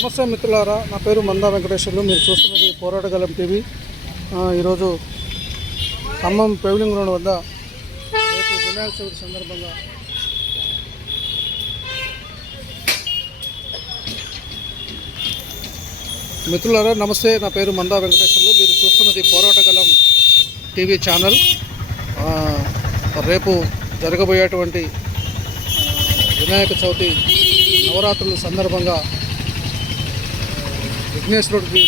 నమస్తే మిత్రులారా, నా పేరు మందా వెంకటేశ్వర్లు. మీరు చూస్తున్నది పోరాటగలం టీవీ. ఈరోజు ఖమ్మం పెవిలింగ్ రోడ్ వద్ద రేపు వినాయక చవితి సందర్భంగా మిత్రులారా నమస్తే, నా పేరు మందా వెంకటేశ్వర్లు. మీరు చూస్తున్నది పోరాటగలం టీవీ ఛానల్. రేపు జరగబోయేటువంటి వినాయక చవితి నవరాత్రుల సందర్భంగా విఘ్నేశ్వరుడికి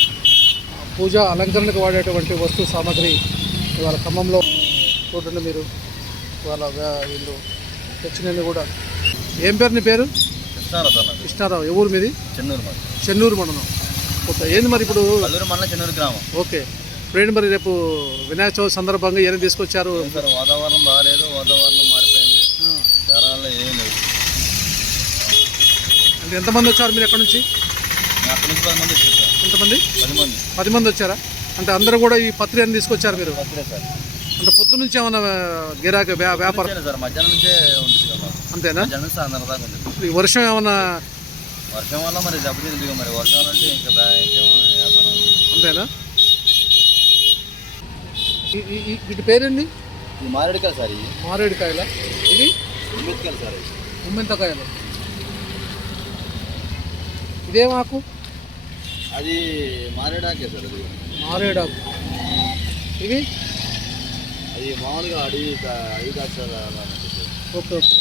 పూజ అలంకరణకు వాడేటువంటి వస్తు సామాగ్రి ఇవాళ ఖమ్మంలో చూడండి. మీరు ఇవాళ వీళ్ళు తెచ్చినవి కూడా. ఏం పేరు నీ పేరు? కృష్ణారావు. ఎవరు మీది? చెన్నూరు మండలం. ఓకే, ఏంది మరి ఇప్పుడు? చెన్నూరు గ్రామం. ఓకే, ఇప్పుడు మరి రేపు వినాయక చవితి సందర్భంగా ఏం తీసుకొచ్చారు? వాతావరణం బాగాలేదు, వాతావరణం మారిపోయింది, ధరలో ఏం లేదు. అంటే ఎంతమంది వచ్చారు మీరు ఎక్కడి నుంచి? అక్కడి నుంచి 10 మంది వచ్చారు. ఎంతమంది? 10 మంది వచ్చారా? అంటే అందరూ కూడా ఈ పత్రి అని తీసుకొచ్చారు మీరు? సార్. అంటే పొద్దు నుంచి ఏమన్నా గిరాకీ వ్యాపారం? సార్ మధ్యాహ్నం నుంచే ఉంటుంది కదా. అంతేనా? మధ్యాహ్నం నుంచి అందరం దాకా ఉంటుంది. ఈ వర్షం ఏమన్నా? వర్షం వల్ల మరి దెబ్బతింది. మరి వర్షాలు అంటే ఇంకా ఇంకేమో వ్యాపారం. అంతేనా? వీటి పేరేంది? ఇది మారేడుకాయలు సార్. ఇది మారేడుకాయలా? ఇది ఉమ్మెంతకాయలు సార్. ఉమ్మెంతకాయలు. ఇదేం ఆకు? అది మారేడాకే సార్. అది మారేడాకు. ఇవి అది మామూలుగా అడవి కాదు సార్. ఓకే ఓకే,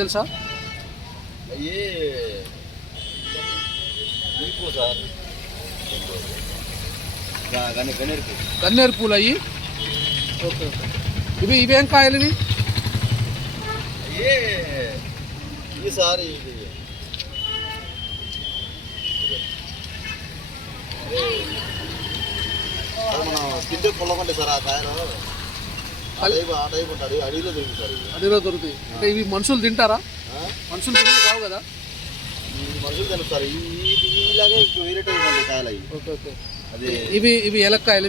తెలుసా? అవి నీపు సార్. గన్నేరు పూలు అయ్యి. ఓకే ఓకే, ఇవేం కాయలు? ఇవి సార్. ఇది మనం తింటే పొలమంటే సార్. ఆ కాయలు ఆ టైప్ ఉంటుంది. అడవిలో దొరుకుతుంది సార్. అడవిలో దొరుకుతాయి. అంటే ఇవి మనుషులు తింటారా? మనుషులు తింటే కావు కదా. మనుషులు తింటారు. ఇలాగే వేరే టైప్ ఉంటాయి కాయలు అవి. ఓకే ఓకే, అది ఇవి ఎలక్కాయలు.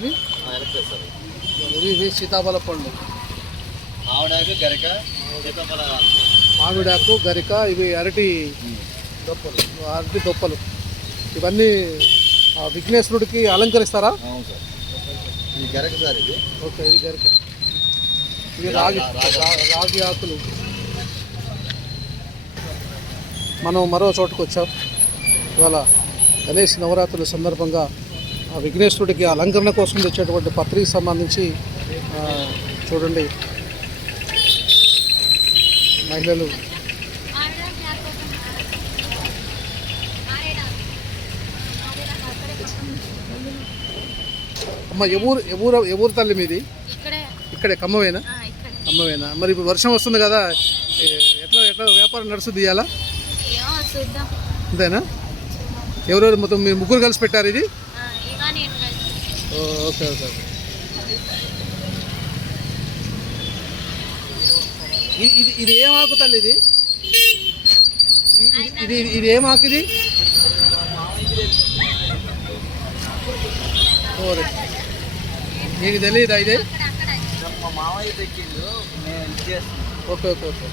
ఎలక్కాయ సార్. ఇవి సీతాఫల పండ్లు. మామిడాకు, గరిక, ఇవి అరటి దొప్పలు. ఇవన్నీ విఘ్నేశ్వరుడికి అలంకరిస్తారా? అవును సార్. ఇది గరిక సార్. ఇది ఓకే, ఇది గరిక. ఇది రాగి ఆకులు. మనం మరో చోటుకు వచ్చాం. ఇవాళ గణేష్ నవరాత్రుల సందర్భంగా విఘ్నేశ్వరుడికి అలంకరణ కోసం తెచ్చేటువంటి పత్రికి సంబంధించి చూడండి, మహిళలు అమ్మ. ఎవరు తల్లి మీది? ఇక్కడే ఖమ్మమేనా? ఖమ్మమేనా? మరి ఇప్పుడు వర్షం వస్తుంది కదా, ఎట్లా వ్యాపారం నడుస్తుంది ఇవాళ? అంతేనా? ఎవరెవరు మొత్తం మీ ముగ్గురు కలిసి పెట్టారు ఇది? ఓకే ఓకే, ఇది ఏం ఆకు తల్లి? ఇది ఏం ఆకు? ఇది నీకు తెలియదా ఇది? మామయ్య తెచ్చిండు. ఓకే ఓకే ఓకే,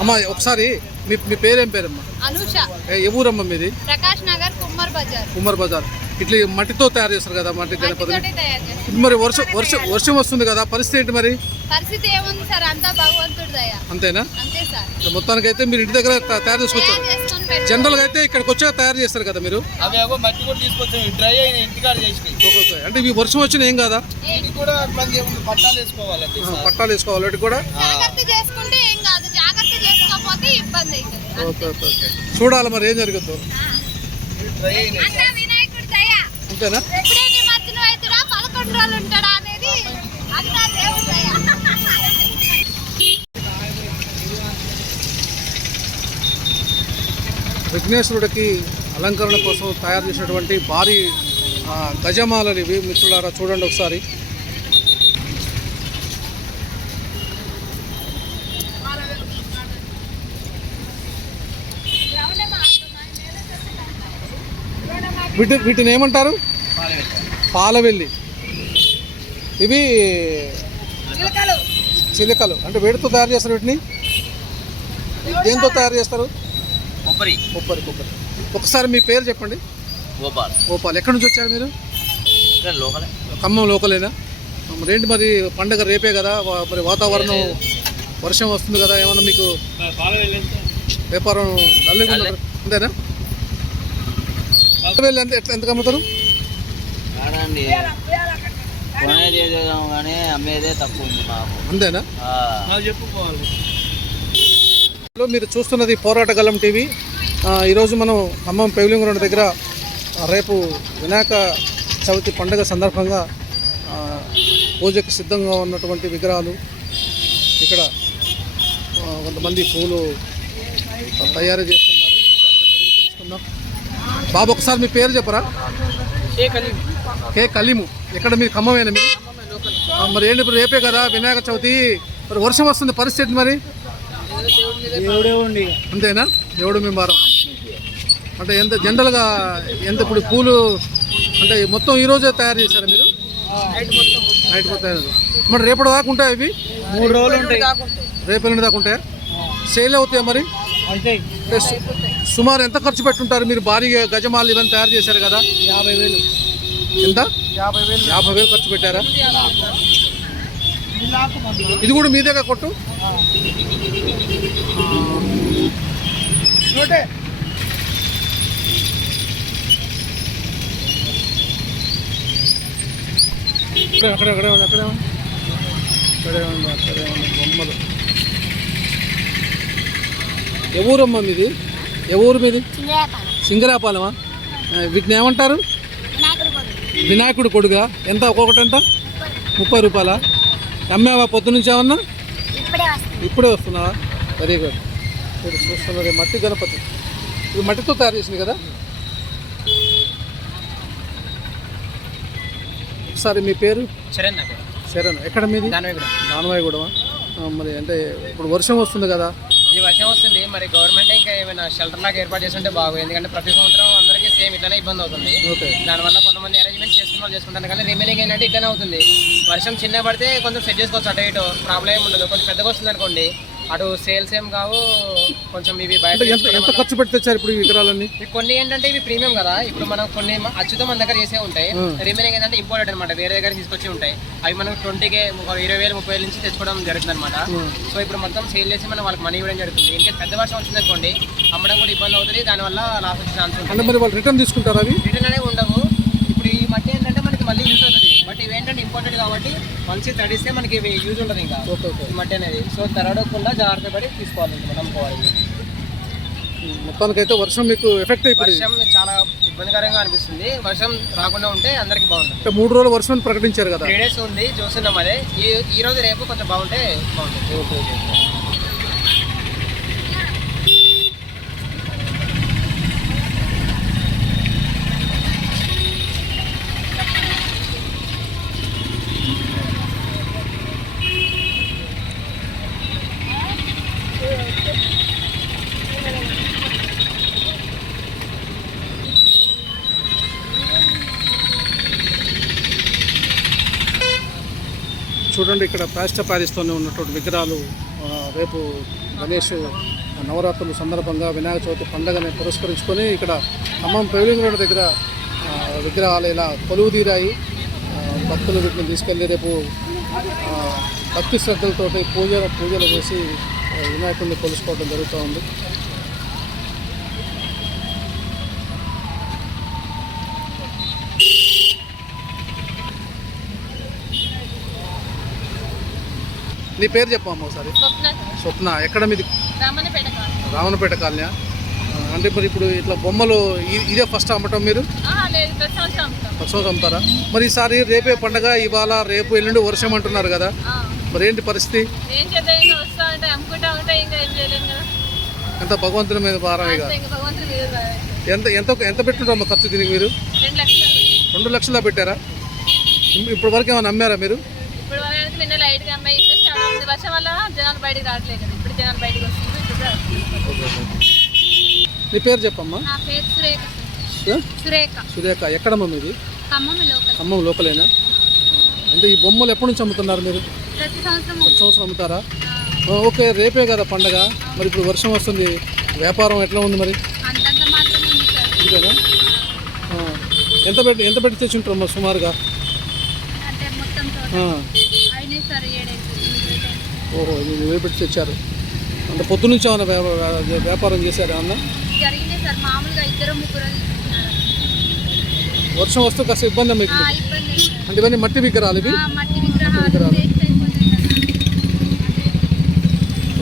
అమ్మా. ఒకసారి మీ పేరేం పేరమ్మా? అనుష. ఏ ఊరమ్మా మీది? ప్రకాష్ నగర్, కుమ్మర్ బజార్. ఇట్లా మట్టితో తయారు చేస్తారు కదా, మట్టి గణపతి. మరి వర్షం వస్తుంది కదా, పరిస్థితి ఏంటి మరి? పరిస్థితి ఏముంది సార్, అంతా భగవంతుడి దయ. అంతేనా? అంతే సార్. మొత్తానికి అయితే మీరు ఇంటి దగ్గర తయారు చేసుకొచ్చారు. జనరల్ గా అయితే ఇక్కడికి వచ్చాక తయారు చేస్తారు కదా మీరు? మట్టి కూడా తీసుకొచ్చాము, డ్రై అయిన ఇంటికాడ చేసి. అంటే ఇవి వర్షం వచ్చిన ఏం కదా? పట్టాలు వేసుకోవాలి. పట్టాలు వేసుకోవాలి వాటికి కూడా. జాగ్రత్త చేసుకుంటే ఏం కాదు, జాగ్రత్త చేసుకోకపోతే ఇబ్బంది అవుతుంది. ఓకే ఓకే ఓకే, చూడాలి మరి ఏం జరుగుతుందో. వినాయకుడి దయ. అంతేనా? ఎప్పుడే నిమజ్జనం అవుతుడా 11 రోజులు ఉంటాడా అనేది అంతా దేవుడి దయ. విఘ్నేశ్వరుడికి అలంకరణ కోసం తయారు చేసినటువంటి భారీ గజమాలలు ఇవి మిత్రులారా, చూడండి ఒకసారి. వీటిని ఏమంటారు? పాలవెల్లి. ఇవి చిలకలు. అంటే వేడితో తయారు చేస్తారు వీటిని. దేంతో తయారు చేస్తారు? కొబ్బరి. ఒకసారి మీ పేరు చెప్పండి. గోపాల్. ఎక్కడి నుంచి వచ్చారు మీరు? ఖమ్మం లోకలేనా? మరేంటి మరి పండగ రేపే కదా, మరి వాతావరణం వర్షం వస్తుంది కదా, ఏమన్నా మీకు వ్యాపారం నల్లిగా అంతేనా? పాలవెల్లి ఎంత అమ్ముతారు? అమ్మేదే తక్కువ ఉంది మాకు. అంతేనా? మీరు చూస్తున్నది పోరాట గలం టీవీ. ఈరోజు మనం ఖమ్మం పెవిలింగ్ రోడ్ దగ్గర రేపు వినాయక చవితి పండుగ సందర్భంగా పూజకు సిద్ధంగా ఉన్నటువంటి విగ్రహాలు ఇక్కడ కొంతమంది పూలు తయారు చేస్తున్నారు. అడిగి తెలుసుకుందాం. బాబు ఒకసారి మీ పేరు చెప్పరా? కే కలీము. ఎక్కడ మీరు ఖమ్మమేనా మీరు? మరి ఏంటి ఇప్పుడు రేపే కదా వినాయక చవితి, మరి వర్షం వస్తుంది, పరిస్థితి మరి అంతేనా? దేవుడు మేమారం అంటే ఎంత జనరల్గా ఎంత ఇప్పుడు పూలు అంటే మొత్తం ఈరోజే తయారు చేశారా మీరు? నైట్ మొత్తం. మరి రేపటి దాకా ఉంటాయి ఇవి? 3 రోజులు ఉంటాయి. రేపు ఎల్లుండి దాకా ఉంటాయా? సేల్ అవుతాయా మరి? సుమారు ఎంత ఖర్చు పెట్టుంటారు మీరు? భారీ గజమాలు ఇవన్నీ తయారు చేశారు కదా. 50,000. ఎంత? 50,000 ఖర్చు పెట్టారా? ఇది కూడా మీదేగా కొట్టు? అక్కడే ఉంది బొమ్మలు. ఎవరమ్మా మీది? ఎవరు మీది? సింగరాపాలమా? వీటిని ఏమంటారు? వినాయకుడు కొడుగా. ఎంత ఒక్కొక్కటి ఎంత? 30 రూపాయలా? అమ్మావా పొద్దు నుంచి ఏమన్నా? ఇప్పుడే వస్తున్నావా? Very good. మీరు చూస్తున్నది మట్టి గణపతి. ఇది మట్టితో తయారు చేసింది కదా. ఒకసారి మీ పేరు? శరణ్. ఎక్కడ మీది? దానవాయిగూడమా? మరి అంటే ఇప్పుడు వర్షం వస్తుంది కదా. ఈ వర్షం వస్తుంది, మరి గవర్నమెంట్ ఇంకా ఏమైనా షెల్టర్ లాగా ఏర్పాటు చేస్తుంటే బాగు. ఎందుకంటే ప్రతి సంవత్సరం అందరికీ సేమ్ ఇట్లానే ఇబ్బంది అవుతుంది. దానివల్ల కొంతమంది అరేంజ్మెంట్ చేసుకుంటారు, కానీ రిమైనింగ్ ఏంటంటే ఇట్లానే అవుతుంది. వర్షం చిన్న పడితే కొంచెం సెట్ చేసుకోవచ్చు, అటు ఇటు ప్రాబ్లం ఏమి ఉండదు. కొంచెం పెద్దగా వస్తుంది అనుకోండి, అటు సేల్స్ ఏం కావు. కొంచెం ఇవి బయట ఎంత ఖర్చు పెట్టి తెచ్చారు ఇప్పుడు ఈ విగ్రహాలన్నీ? కొన్ని ఏంటంటే ఇవి ప్రీమియం కదా, ఇప్పుడు మనం కొన్ని అచ్చుతో మన దగ్గర చేసే ఉంటాయి. రిమైనింగ్ ఏంటంటే ఇంపార్టెంట్ అనమాట, వేరే దగ్గర తీసుకొచ్చి ఉంటాయి. అవి మనం 20K 20,000 30,000 నుంచి తెచ్చుకోవడం జరుగుతుంది అనమాట. సో ఇప్పుడు మొత్తం సేల్ చేసి మనం వాళ్ళకి మనీ ఇవ్వడం జరుగుతుంది. ఇంకేం పెద్ద వర్షం వచ్చింది అనుకోండి, అమ్మడం కూడా ఇబ్బంది అవుతుంది, దానివల్ల లాస్ వచ్చే ఛాన్స్ ఉంటుంది. మరి వాళ్ళు రిటర్న్ తీసుకుంటారు? అవి రిటర్న్ అనేవి ఉండవు. ఇప్పుడు ఈ మట్టి ఏంటంటే మనకి మళ్ళీ యూజ్ అవుతుంది, బట్ ఇవేంటంటే ఇంపార్టెంట్ కాబట్టి మంచి తడిస్తే మనకి ఇవి యూజ్ ఉంటుంది ఇంకా ఈ మట్టి అనేది. సో తడవకుండా జాగ్రత్త పడి తీసుకోవాలి, మనం పోవాలి. మొత్తానికైతే వర్షం మీకు ఎఫెక్ట్ అయిపోయింది. వర్షం చాలా ఇబ్బందికరంగా అనిపిస్తుంది. వర్షం రాకుండా ఉంటే అందరికి బాగుంటుంది. 3 రోజులు వర్షం ప్రకటించారు కదా. 3 days ఉంది, చూస్తున్నాం. అదే ఈ రోజు రేపు కొంచెం బాగుంటే బాగుంటుంది. చూడండి, ఇక్కడ ప్లాస్టర్ ప్యారిస్తోనే ఉన్నటువంటి విగ్రహాలు రేపు గణేష్ నవరాత్రుల సందర్భంగా వినాయక చవితి పండుగని పురస్కరించుకొని ఇక్కడ ఖమ్మం పెవిలింగ్ రోడ్ దగ్గర విగ్రహాలు ఇలా కొలువు తీరాయి. భక్తులు వీటిని తీసుకెళ్ళి రేపు భక్తి శ్రద్ధలతోటి పూజలు చేసి వినాయకుడిని కొలుసుకోవడం జరుగుతూ ఉంది. నీ పేరు చెప్పమ్మా ఒకసారి. స్వప్న. ఎక్కడ మీది? రామన్నపేట కాలనీ. అంటే మరి ఇప్పుడు ఇట్లా బొమ్మలు ఇదే ఫస్ట్ అమ్మటం మీరు? ప్రతి సంవత్సరం అమ్ముతారా? మరి ఈసారి రేపే పండగ, ఇవాళ రేపు ఎల్లుండి వర్షం అంటున్నారు కదా, మరి ఏంటి పరిస్థితి? ఎంత భగవంతుని మీద భారం. ఇక ఎంత పెట్టుంటారమ్మా ఖర్చు దీనికి మీరు? 2 లక్షలు పెట్టారా? ఇప్పటి వరకు ఏమైనా అమ్మారా మీరు? నీ పేరు చెప్పమ్మా. సురేఖ. సురేఖ. ఎక్కడమ్మా మీది? ఖమ్మం లోకల్. ఖమ్మం లోకలేనా? అంటే ఈ బొమ్మలు ఎప్పటి నుంచి అమ్ముతున్నారు మీరు? ప్రతి సంవత్సరం. ప్రతి సంవత్సరం అమ్ముతారా? ఓకే, రేపే కదా పండగ, మరి ఇప్పుడు వర్షం వస్తుంది, వ్యాపారం ఎట్లా ఉంది మరి? అంతంత మాత్రమే ఉంది సార్. అంతేనా? ఎంత పెట్టి తెచ్చుంటారమ్మా సుమారుగా? అంటే మొత్తం అయినాయి సార్ 7,000. ఓహో, 8,000 పెట్టి తెచ్చారు. అంటే పొద్దు నుంచి ఏమైనా వ్యాపారం చేశారా అన్న? జరిగింది సార్, మామూలుగా 2-3 తీసుకున్నారు. వర్షం వస్తే కాస్త ఇబ్బంది మీకు? ఇబ్బంది లేదు సార్. అంటే ఇవన్నీ మట్టి విగ్రహాలు ఇవి? మట్టి విగ్రహాలు వేస్ట్ అయిపోతాయి కదా.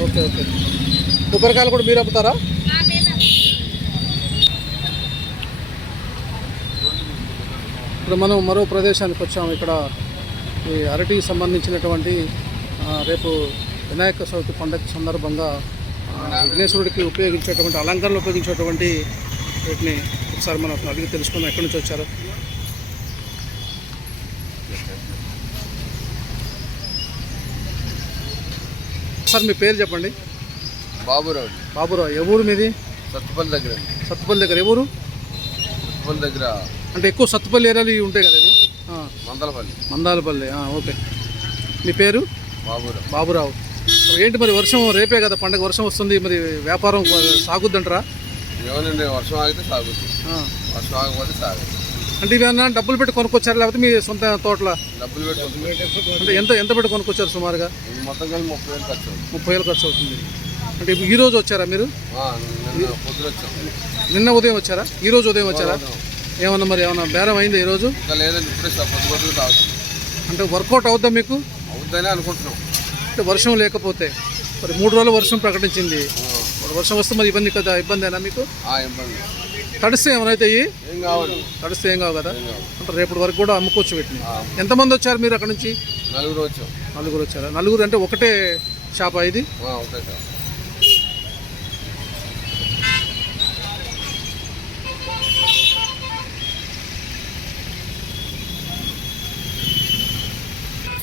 Okay okay. కొబ్బరికాయలు కూడా మీరు అమ్ముతారా? ఇప్పుడు మనం మరో ప్రదేశానికి వచ్చాము. ఇక్కడ ఈ అరటికి సంబంధించినటువంటి రేపు వినాయక చవితి పండుగ సందర్భంగా విఘ్నేశ్వరుడికి ఉపయోగించేటువంటి అలంకరణలు ఉపయోగించేటువంటి వీటిని ఒకసారి మనం అడిగి తెలుసుకుందాం ఎక్కడి నుంచి వచ్చారు. సార్ మీ పేరు చెప్పండి. బాబురావు. బాబురావు. ఏ ఊరు మీది? సత్తుపల్లి దగ్గర. సత్తుపల్లి దగ్గర. ఏ ఊరు? సత్తుపల్లి దగ్గర. అంటే ఎక్కువ సత్తుపల్లి ఏరియాలు ఇవి ఉంటాయి కదా ఇవి? మందాలపల్లి. ఓకే. మీ పేరు? బాబురావు. బాబురావు. ఏంటి మరి వర్షం రేపే కదా పండగ, వర్షం వస్తుంది, మరి వ్యాపారం సాగుద్దంటారా? ఏమనండి, వర్షం ఆగితే సాగుతుంది, వర్షం ఆగకపోతే సాగు. అంటే ఇవన్నా డబ్బులు పెట్టి కొనుక్కొచ్చారు లేకపోతే మీ సొంత తోటల? డబ్బులు పెట్టి అంటే ఎంత పెట్టి కొనుక్కొచ్చారు సుమారుగా? మొత్తం కలిసి 30,000 ఖర్చు. 30,000 ఖర్చు అవుతుంది. అంటే ఈ రోజు వచ్చారా మీరు? పొద్దున వచ్చాం. నిన్న ఉదయం వచ్చారా? ఈ రోజు ఉదయం వచ్చారా? ఏమన్నా మరి ఏమన్నా బేరం అయిందా ఈరోజు? లేదండి, ఇప్పుడే పొద్దు తాగుతుంది. అంటే వర్కౌట్ అవుద్దా మీకు? అవుతుందని అనుకుంటున్నాం. అంటే వర్షం లేకపోతే మరి 3 రోజులు వర్షం ప్రకటించింది, వర్షం వస్తే మరి ఇబ్బంది కదా? ఇబ్బంది అయినా మీకు? ఇబ్బంది. తడిస్తే ఏమైనా అవుతాయి? ఏం కావాలి, తడిస్తే ఏం కావు కదా? అంటే రేపటి వరకు కూడా అమ్ముకోవచ్చు వీటిని. ఎంతమంది వచ్చారు మీరు అక్కడ నుంచి? 4 వచ్చాం. 4 వచ్చారా? 4 అంటే ఒకటే షాపా ఇది? ఒకటే షాప్.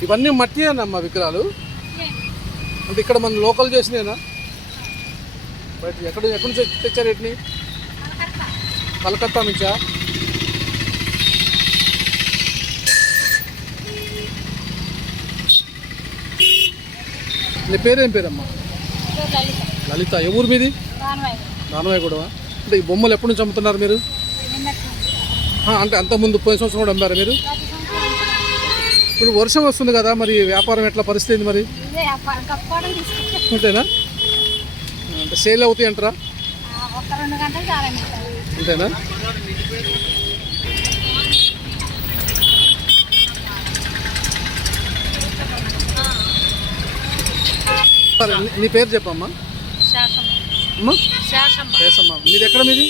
ఇవన్నీ మట్టి అన్నమ్మా విగ్రహాలు? అంటే ఇక్కడ మన లోకల్ చేసినేనా? బయట ఎక్కడి నుంచి తెచ్చారు వీటిని? కలకత్తా నుంచా? నీ పేరేం పేరమ్మా? లలిత. ఏ ఊరు మీది? రానవాయి కూడా. అంటే ఈ బొమ్మలు ఎప్పటి నుంచి అమ్ముతున్నారు మీరు? అంటే అంతకుముందు 10 సంవత్సరం కూడా అమ్మారా మీరు? ఇప్పుడు వర్షం వస్తుంది కదా, మరి వ్యాపారం ఎట్లా పరిస్థితి మరి? అంతేనా? అంటే సేల్ అవుతాయి అంటారా? అంతేనా? సరే, నీ పేరు చెప్పమ్మా. అమ్మా శేషమ్మ. మీది ఎక్కడ? మీది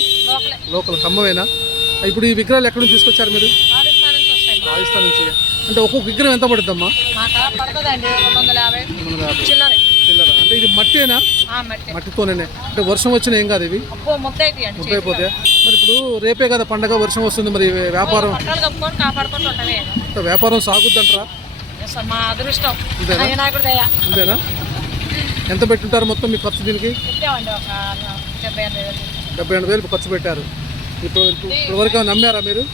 లోకల్ ఖమ్మమేనా? ఇప్పుడు ఈ విగ్రహాలు ఎక్కడి నుంచి తీసుకొచ్చారు మీరు? రాజస్థాన్ నుంచి. అంటే ఒక్కొక్క విగ్రహం ఎంత పడుతుందమ్మా? 250 చిల్లర. అంటే ఇది మట్టేనా? మట్టితోనే. అంటే వర్షం వచ్చినా ఏం కాదు ఇవి? ముద్దైపోతాయా? మరి ఇప్పుడు రేపే కదా పండగ, వర్షం వస్తుంది, మరి వ్యాపారం వ్యాపారం సాగుద్దంటారా? అంతేనా? ఎంత పెట్టుంటారు మొత్తం మీ ఖర్చు దీనికి? 78,000 ఖర్చు పెట్టారు. ఇప్పుడు వరకు నమ్మారా మీరు?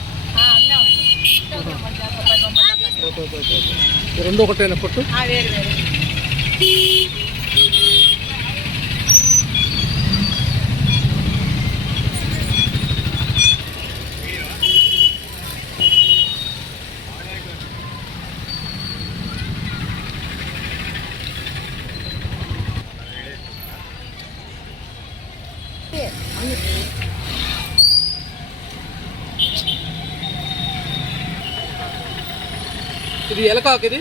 రెండు ఒకటేనా కొట్టు? ఇది ఎలకాకు. ఇది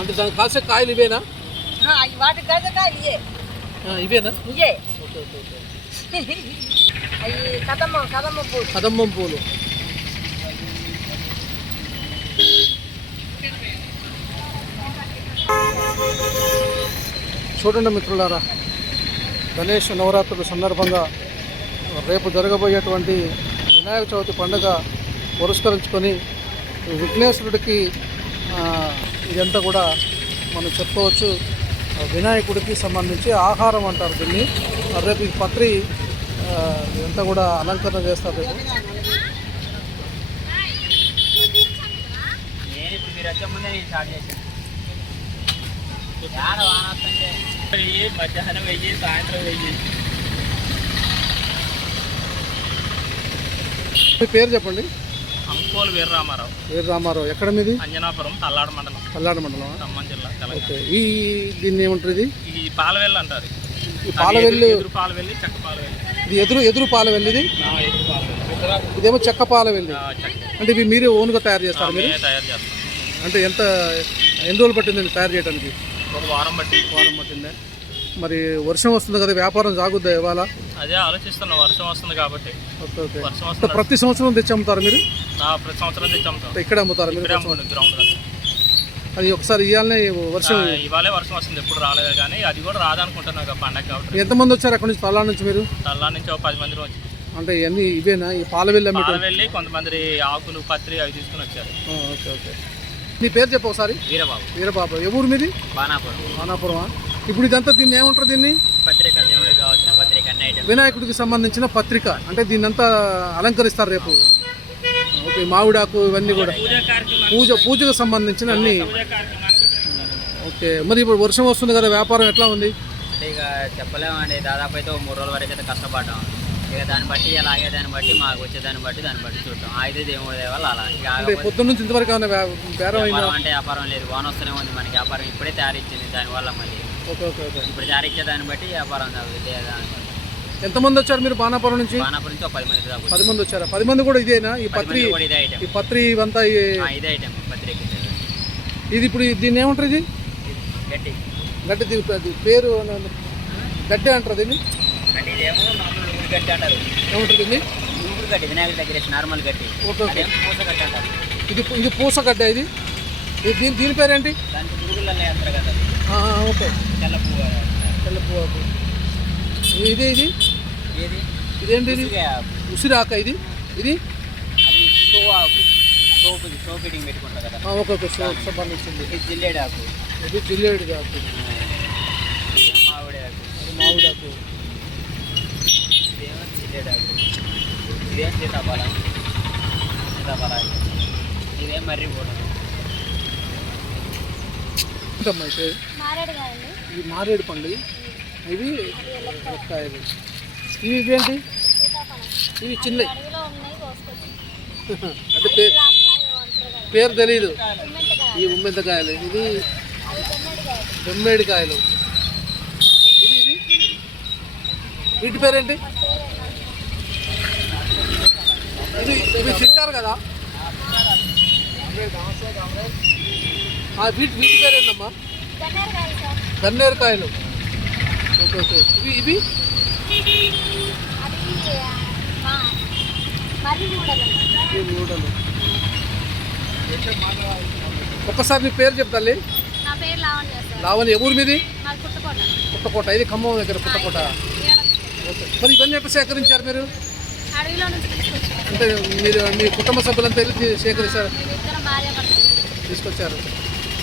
అంటే దానికి కాసే కాయలు ఇవేనా? ఇవేనా? కదమ్మం పూలు. చూడండి మిత్రులారా, గణేష్ నవరాత్రుల సందర్భంగా రేపు జరగబోయేటువంటి వినాయక చవితి పండుగ పురస్కరించుకొని విఘ్నేశ్వరుడికి ఇదంతా కూడా మనం చెప్పుకోవచ్చు వినాయకుడికి సంబంధించి ఆహారం అంటారు దీన్ని. రేపు ఈ పత్రి ఇదంతా కూడా అలంకరణ చేస్తారు రేపు. నేను ఇప్పుడు మీరు వచ్చే ముందే నేను స్టార్ట్ చేశాను. మధ్యాహ్నం వెయ్యి, సాయంత్రం వెయ్యి. మీ పేరు చెప్పండి. అంకోలు వీరరామారావు. వీరరామారావు. ఎక్కడ మీది? అంజనాపురం, తల్లాడు మండలం, పల్నాడు మండలం. ఖమ్మం జిల్లా, తెలంగాణ. ఓకే. దీన్ని ఏమంటారు? ఇది ఈ పాలవెల్లి అంటారు. ఈ పాలవెల్లి, ఎదురు పాలవెల్లి, చెక్క పాలవెల్లి. ఇది ఎదురు పాలవెల్లి. ఇది ఎదురు పాలవెల్లి. ఇదేమో చెక్క పాలవెల్లి. చెక్క అంటే ఇవి మీరు ఓన్గా తయారు చేస్తారు? మీరు తయారు చేస్తాం. అంటే ఎన్ని రోజులు పట్టింది తయారు చేయడానికి? ఒక వారం పట్టిందా? మరి వర్షం వస్తుంది కదా, వ్యాపారం సాగుద్దా ఇవాళ? అదే ఆలోచిస్తున్నాం, వర్షం వస్తుంది కాబట్టి. Okay okay. వర్షం వస్తుంది. ప్రతి సంవత్సరం తెచ్చి అమ్ముతారు మీరు? ప్రతి సంవత్సరం తెచ్చి అమ్ముతాం. ఇక్కడ అమ్ముతారు మీరు? గ్రౌండ్ దగ్గర. అది ఒకసారి ఇవ్వాలనే వర్షం. ఇవాళే వర్షం వస్తుంది, ఎప్పుడు రాలేదు కానీ అది కూడా రాదనుకుంటున్నాం పండగ కాబట్టి. ఎంతమంది వచ్చారు అక్కడ నుంచి, తల్లా నుంచి? మీరు తల్లా నుంచి ఒక 10 మంది వచ్చి. అంటే ఇవన్నీ ఇవేనా ఈ పాలవెల్లి? పాలవెల్లి కొంతమంది ఆకులు, పత్రి అవి తీసుకుని వచ్చారు. Okay okay. నీ పేరు చెప్పు ఒకసారి. వీరబాబు. వీరబాబు. ఏ ఊరు మీది? బాణాపురమా? ఇప్పుడు ఇదంతా దీన్ని ఏమంటారు? దీన్ని పత్రిక, దేవుడికి కావాల్సిన పత్రిక, అన్ని ఐటమ్స్. వినాయకుడికి సంబంధించిన పత్రిక. అంటే దీన్ని అంతా అలంకరిస్తారు రేపు. ఓకే. మామిడాకు ఇవన్నీ కూడా పూజకు సంబంధించిన అన్ని. ఓకే. మరి ఇప్పుడు వర్షం వస్తుంది కదా, వ్యాపారం ఎట్లా ఉంది? అంటే ఇక చెప్పలేమండి, దాదాపు అయితే 3 రోజుల వరకు అయితే కష్టపడ్డాం. ఇక దాన్ని బట్టి అలాగే దాన్ని బట్టి మాకు వచ్చేదాన్ని బట్టి చూడటం. అయితే దేవుడి దేవాళ్ళు అలా అంటే పొద్దున్న నుంచి ఇంతవరకు ఏమైనా బేరం అయిందా? అంటే వ్యాపారం లేదు, వాన వస్తూనే ఉంది మనకి. వ్యాపారం ఇప్పుడే తయారిచ్చింది, దానివల్ల మళ్ళీ ఓకే ఓకే ఓకే. ఇప్పుడు తయారిచ్చే దాన్ని బట్టి వ్యాపారం ఎంతమంది వచ్చారు మీరు బాణాపురం నుంచి? బాణాపురం నుంచి 10 మంది దాకా. 10 మంది వచ్చారా? 10 మంది కూడా ఇదేనా? ఈ పత్రి, ఇదే ఐటమ్. ఈ పత్రి ఇవంతా ఇదే ఐటమ్ పత్రిక. ఇది ఇప్పుడు దీన్ని ఏమంటారు? ఇది గట్టి. గడ్డి. దీని పేరు గడ్డి అంటారు దీన్ని? గట్టి ఇదేమో మామూలు గట్టి అంటారు. ఏమంటారు దీన్ని? ఊపిరి గట్టి, వినాయకుడి దగ్గర నార్మల్ గట్టి. Okay okay. పూస గట్టి అంటారు. ఇది పూసగడ్డ. దీని పేరేంటి? దానికి పురుగులలో వేస్తారు కదా. ఓకే. తెల్ల పువ్వు. తెల్ల పువ్వు. ఇది ఏది ఇదేంటి? ఇది ఉసిరాక. ఇది అది షో ఆకు. షో ఫిట్టింగ్ పెట్టుకుంటారు కదా. Okay okay. సంబంధించింది. ఇది జిల్లేడు ఆకు. ఇది జిల్లేడు ఆకు. మామిడి ఆకు. అది మామిడాకు. ఇదేమో జిల్లేడు ఆకు. ఇదేం సీతాఫలం. ఇదేం మర్రి పూట. ఏంటమ్మా అయితే? ఇవి మారేడు పండు. ఇవి కాయలు. ఇవేంటి? ఇవి చిన్నవి. అంటే పేరు తెలీదు. ఈ ఉమ్మెంతకాయలు. ఇది బెమ్మేడికాయలు. ఇది వీటి పేరేంటి? ఇవి తింటారు కదా, వీటి పేరేంటమ్మా? గన్నేరుకాయలు. Okay okay. ఇవి ఊడలు. ఒక్కసారి మీ పేరు చెప్తాలి. నా పేరు లావణ్య సార్. లావణ్య. ఎవరు మీది? మాది పుట్టకోట. పుట్టకోట. ఇది ఖమ్మం దగ్గర పుట్టకోట. ఓకే. మరి ఇవన్నీ ఎట్లా సేకరించారు మీరు? అడవిలో నుంచి తీసుకొచ్చారు. అంటే మీరు మీ కుటుంబ సభ్యులంతా వెళ్ళి సేకరించారు, ఇద్దరం భార్య భర్తలు తీసుకొచ్చారు.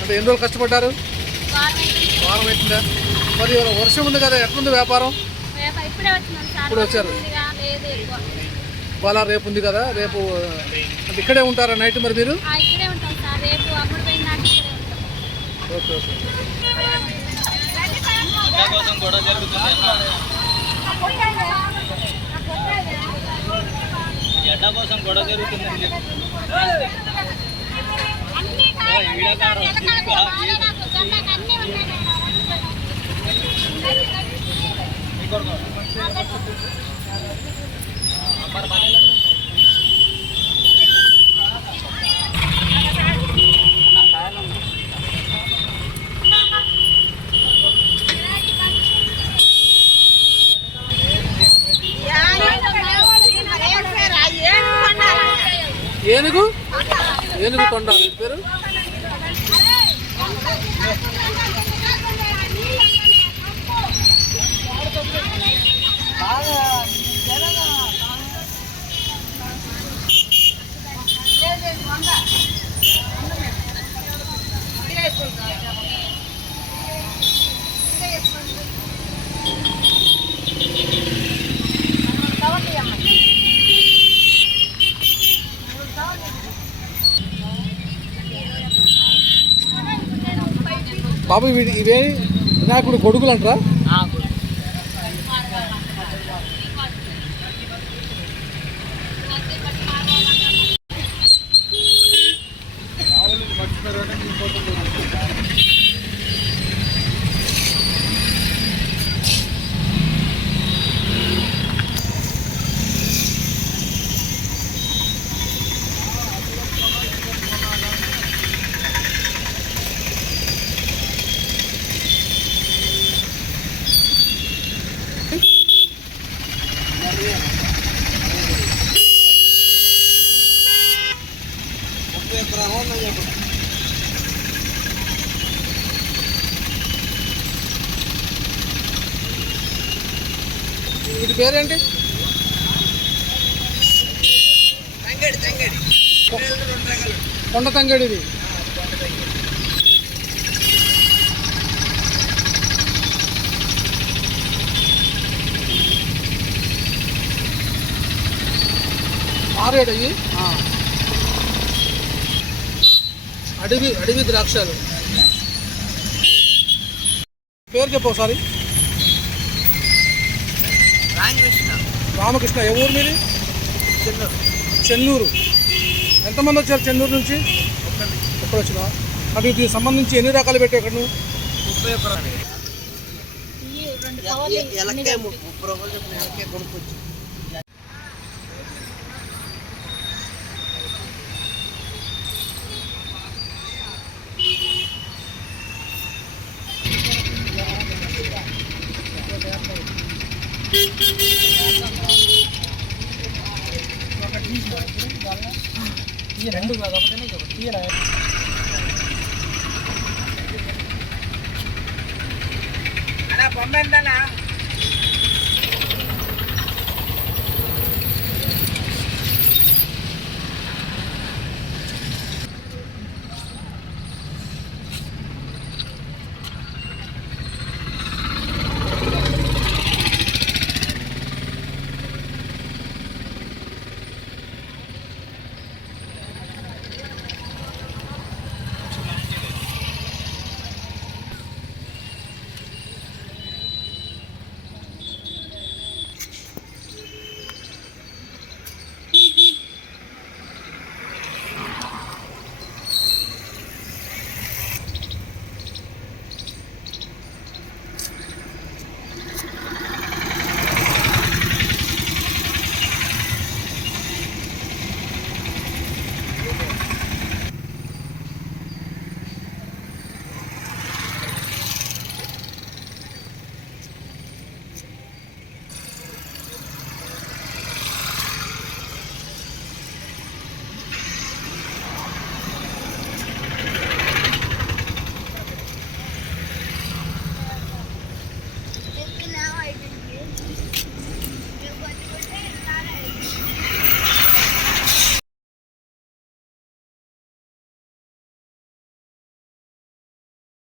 అంటే ఎన్ని రోజులు కష్టపడ్డారు? వారం అవుతుందా? మరి వర్షం ఉంది కదా, ఎట్లుంది వ్యాపారం? ఇప్పుడే వచ్చినాం సార్. ఇప్పుడు వచ్చారు. లేదు ఎక్కువ. ఇవాళ రేపు ఉంది కదా, రేపు అంటే ఇక్కడే ఉంటారా నైట్ మరి మీరు? ఇక్కడే ఉంటాం సార్. రేపు అమ్ముడు పోయిందాక ఇక్కడే ఉంటాం. Okay okay. కోసం గొడవ జరుగుతుంది. గడ్డ కోసం గొడవ జరుగుతుందండి. ఏనుగు తొండాలి పేరు. బాబు ఇవే వినాయకుడు గొడుగులు అంటారా? వీటి పేరేంటి? కొండ తంగడి. ఇది మారేడు అయ్యి అడవి ద్రాక్షలు. పేరు చెప్పు ఒకసారి. రామకృష్ణ. ఏ ఊరు మీది? చెన్నూరు. ఎంతమంది వచ్చారు చెన్నూరు నుంచి? ఒక్కరు వచ్చినా. మరి దీనికి సంబంధించి ఎన్ని రకాలు పెట్టావు ఇక్కడ నువ్వు? రెండు కాదు, ఒకటి.